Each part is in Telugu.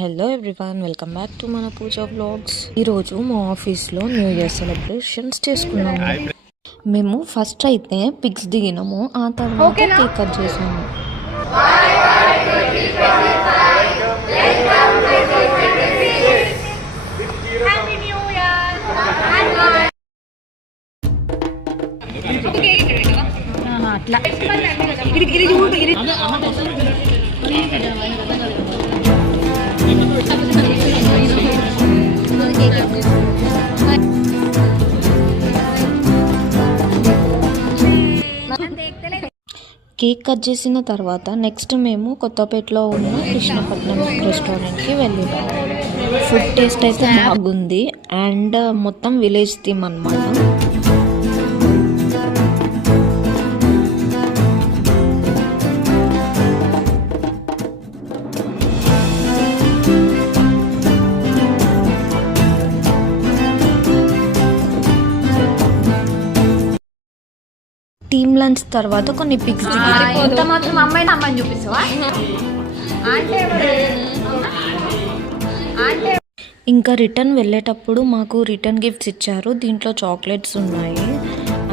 Hello everyone, welcome back to మన పూజ వ్లాగ్స్. ఈరోజు మా ఆఫీస్లో న్యూ ఇయర్ సెలబ్రేషన్స్ చేసుకున్నాము. మేము ఫస్ట్ అయితే పిక్స్ దిగినాము, ఆ తర్వాత కేక్ కట్ చేసాము. అట్లా కేక్ కట్ చేసిన తర్వాత నెక్స్ట్ మేము కొత్తపేటలో ఉన్న కృష్ణపట్నం రెస్టారెంట్కి వెళ్ళినాము. ఫుడ్ టేస్ట్ అయితే బాగుంది అండ్ మొత్తం విలేజ్ థీమ్ అన్నమాట. టీమ్ లంచ్ తర్వాత కొన్ని పిక్స్ ఇంకా రిటర్న్ వెళ్ళేటప్పుడు మాకు రిటర్న్ గిఫ్ట్స్ ఇచ్చారు. దీంట్లో చాక్లెట్స్ ఉన్నాయి.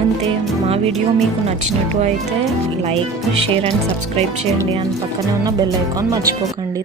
అంతే. మా వీడియో మీకు నచ్చినట్టు అయితే లైక్, షేర్ అండ్ సబ్స్క్రైబ్ చేయండి. అండ్ పక్కనే ఉన్న బెల్ ఐకాన్ మర్చిపోకండి.